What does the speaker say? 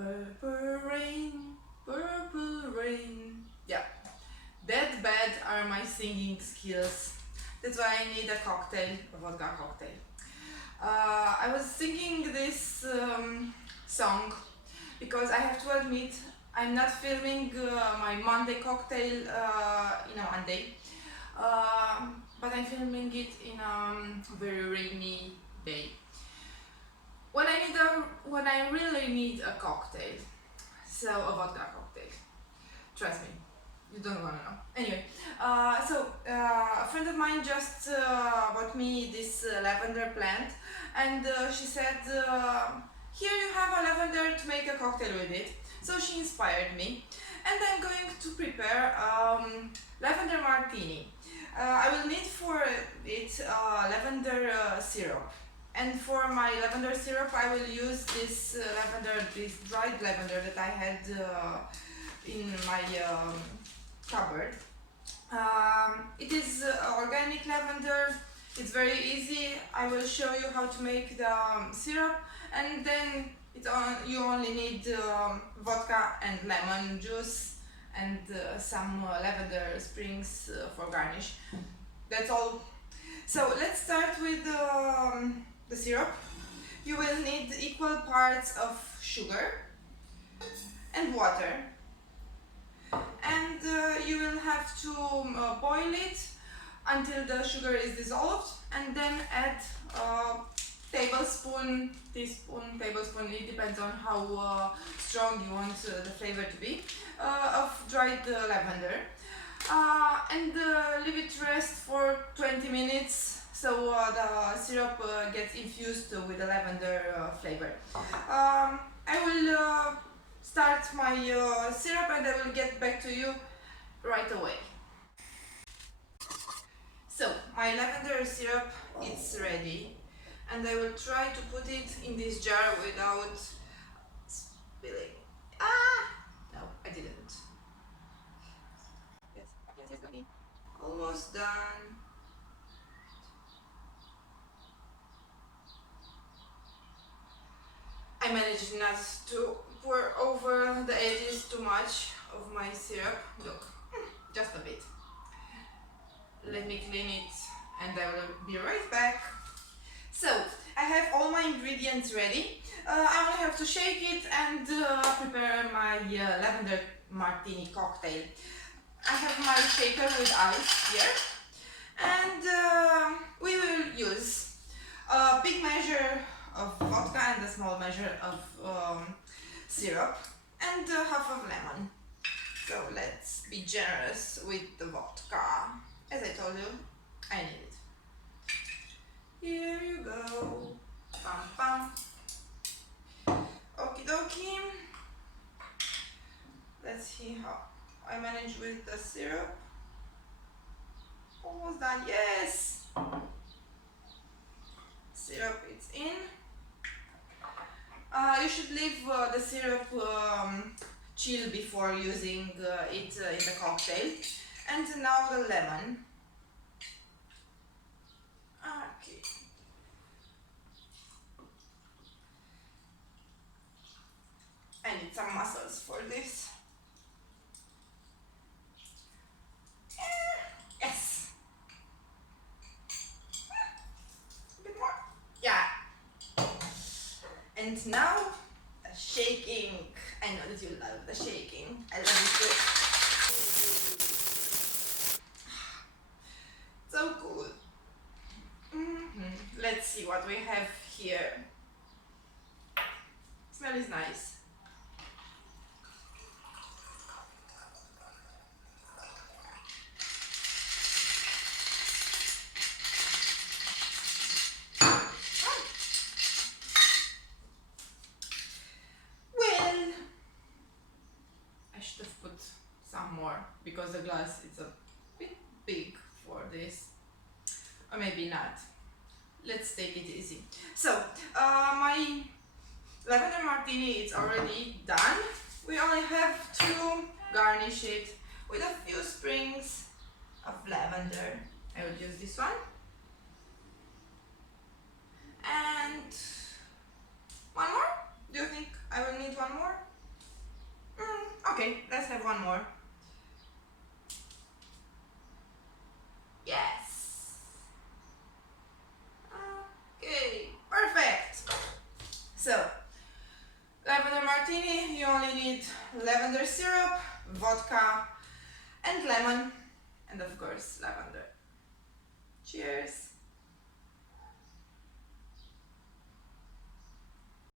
Purple rain, purple rain. Yeah, that bad are my singing skills. That's why I need a cocktail, a vodka cocktail. I was singing this song because I have to admit I'm not filming my Monday cocktail in a Monday, but I'm filming it in a very rainy day. When I really need a cocktail, so a vodka cocktail. Trust me, you don't wanna know. Anyway, a friend of mine just bought me this lavender plant, and she said, "Here you have a lavender to make a cocktail with it." So she inspired me, and I'm going to prepare lavender martini. I will need for it lavender syrup. And for my lavender syrup, I will use this this dried lavender that I had in my cupboard. It is organic lavender. It's very easy. I will show you how to make the syrup, and then you only need vodka and lemon juice and some lavender sprigs for garnish. That's all. So let's start with the syrup. You will need equal parts of sugar and water, and you will have to boil it until the sugar is dissolved, and then add tablespoon, teaspoon, tablespoon, it depends on how strong you want the flavor to be, of dried lavender, and leave it rest for 20 minutes so the syrup gets infused with the lavender flavor. I will start my syrup and I will get back to you right away. So my lavender syrup is ready, and I will try to put it in this jar without spilling. No, I didn't. Yes, almost done. I managed not to pour over the edges too much of my syrup. Look, just a bit. Let me clean it and I will be right back. So, I have all my ingredients ready. I only have to shake it and prepare my lavender martini cocktail. I have my shaker with ice here, and we will use a big measure of vodka and a small measure of syrup and half of lemon. So let's be generous with the vodka. As I told you, I need it. Here you go. Pam pam. Okie dokie. Let's see how I manage with the syrup. Almost done. Yes! Syrup is in. You should leave the syrup chill before using it in the cocktail. And now the lemon. Okay. I need some muscles for this. Yes. A bit more. Yeah. And now the shaking. I know that you love the shaking. I love it too. So cool. Let's see what we have here. Smell is nice. Well, I should have put some more because the glass is a bit big for this, or maybe not. Let's take it easy. So my lavender martini is already done. We only have to garnish it with a few sprigs of lavender. I will use this one. And one more? Do you think I will need one more? Okay, let's have one more. Yes. Okay, perfect. So, lavender martini, you only need lavender syrup, vodka, and lemon, and of course lavender. Cheers.